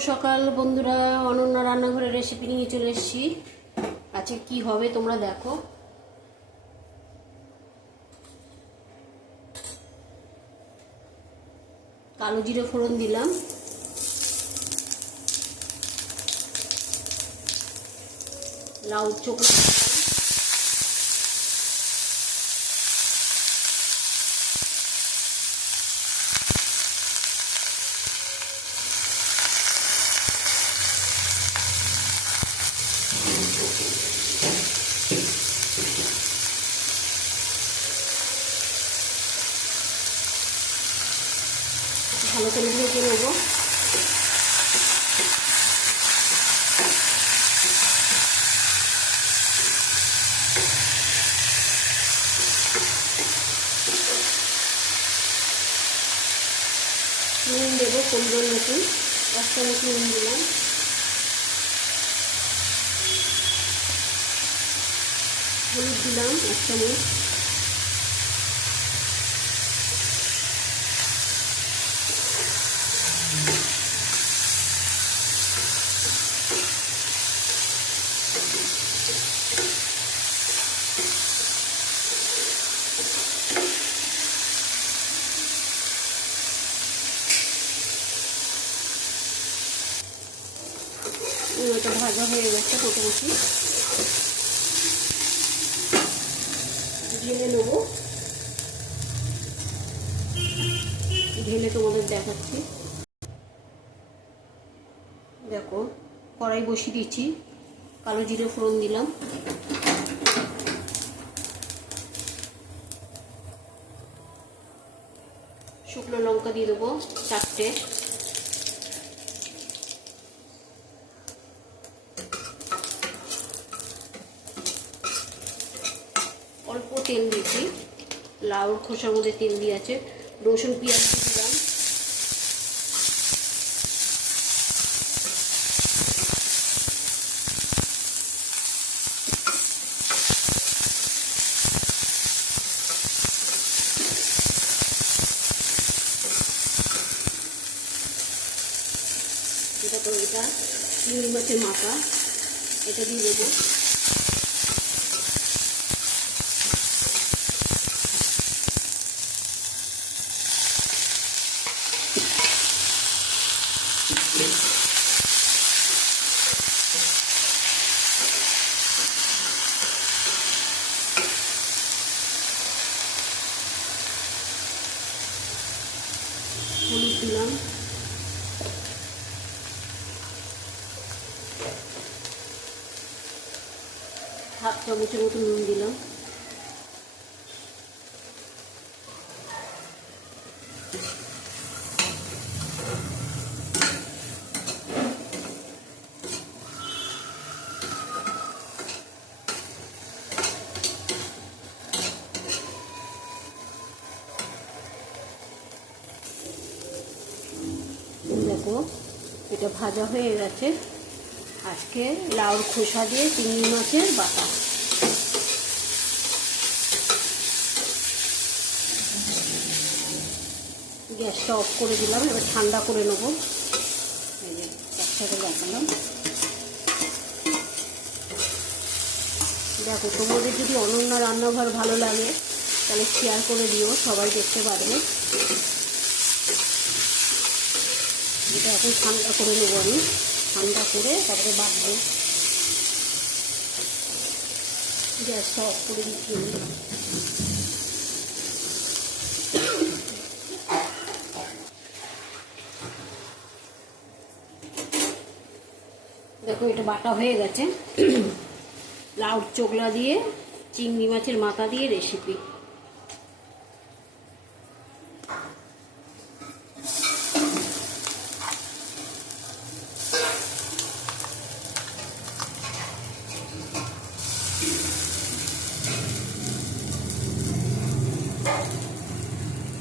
সকাল বন্ধুরা, অনন্য রান্নাঘরের রেসিপি নিয়ে চলে এসেছি। আজকে কি হবে তোমরা দেখো। কালো জিরে ফোড়ন দিলাম, লাউ চোখলা ভালো করে ভেজে নেবো। নুন দেবো পরিমাণ মতন, 1 চামচ নুন দিলাম। হলুদ দিলাম 1 চামচ। এটা ভাজা হয়ে গেছে, মোটামুটি ঢেলে নেবো। ঢেলে তোমাদের দেখাচ্ছি। দেখো কড়াই বসিয়ে দিচ্ছি, কালো জিরে ফোড়ন দিলাম, শুকনো লঙ্কা দিয়ে দেবো 4টে, অল্প তেল দিয়েছি, লাউর খোসার মধ্যে তেল দিয়ে আছে। রসুন পেঁয়াজ দিলাম, এটা চিংড়ি মাছের মাথা, এটা দিয়ে দেবো। হলুদ দিলাম, হাফ চামচের মতো নুন দিলাম, দেখো এটা ভাজা হয়ে গেছে। আজকে লাউর খোসা দিয়ে চিংড়ি মাছের বাটা। গ্যাসটা অফ করে দিলাম, এবার ঠান্ডা করে নেবো। এই যে একসাথে দেখালাম। দেখো তোমাদের যদি অনন্য রান্নাঘর ভালো লাগে তাহলে শেয়ার করে দিও, সবাই দেখতে পারবে। এটা এখন ঠান্ডা করে নেবো আমি, ঠান্ডা করে তারপরে বাটবো। গ্যাসটা অফ করে দিচ্ছি। দেখো এটা বাটা হয়ে গেছে। লাউর চোখলা দিয়ে চিংড়ি মাছের মাথা দিয়ে রেসিপি।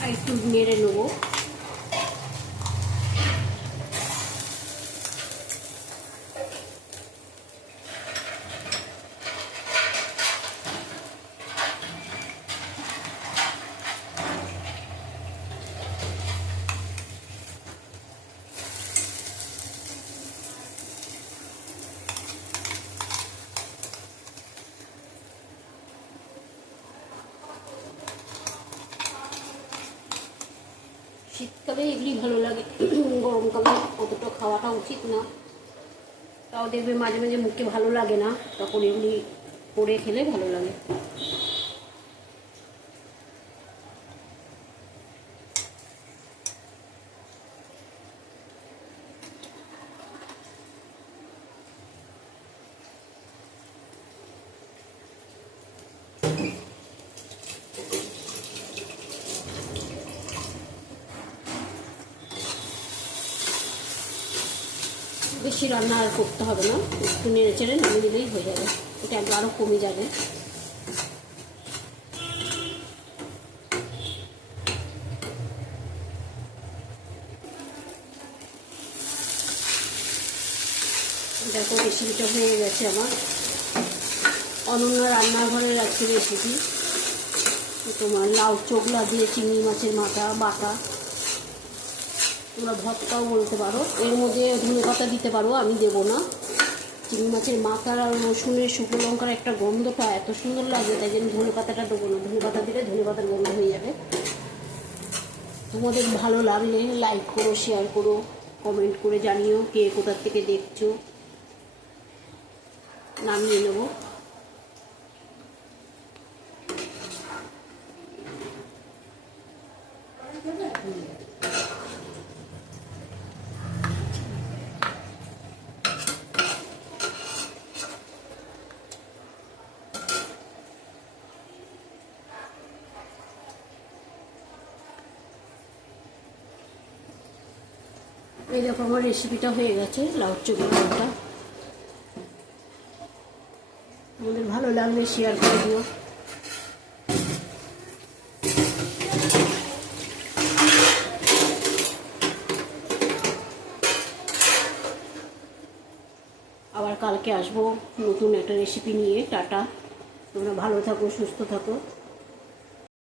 আর একটু নেড়ে নেবো। গরমকালে এগুলি ভালো লাগে। গরমকালে অতটা খাওয়াটা উচিত না, তাও দেখবে মাঝে মাঝে মুখে ভালো লাগে না, তখন এগুলি করে খেলে ভালো লাগে। বেশি রান্না আর করতে হবে না, একটু নেড়ে চেড়ে নামিয়ে দিলেই হয়ে যাবে, এটা আরও কমে যাবে। দেখো রেসিপিটা হয়ে গেছে আমার, অনন্য রান্নাঘরের আছে রেসিপি। তোমার লাউ চোখলা দিয়ে চিংড়ি মাছের মাথা বাটা, তোমরা ভর্তাও বলতে পারো, এর মধ্যে ধনে পাতা দিতে পারো, আমি দেবো না। চিংড়ি মাছের মাথার আর রসুনের শুকনো লঙ্কার একটা গন্ধটা এত সুন্দর লাগে, তাই জন্য ধনে পাতাটা দেবো না, ধনে পাতা দিলে ধনে পাতার গন্ধ হয়ে যাবে। তোমাদের ভালো লাগলে লাইক করো, শেয়ার করো, কমেন্ট করে জানিও কে কোথার থেকে দেখছো। নামিয়ে নেবো। এই দেখো আমার রেসিপিটা হয়ে গেছে, লাউ চোখলাটা। আমাদের ভালো লাগলে শেয়ার করে দিও। আবার কালকে আসবো নতুন একটা রেসিপি নিয়ে। টাটা, তোমরা ভালো থাকো, সুস্থ থাকো।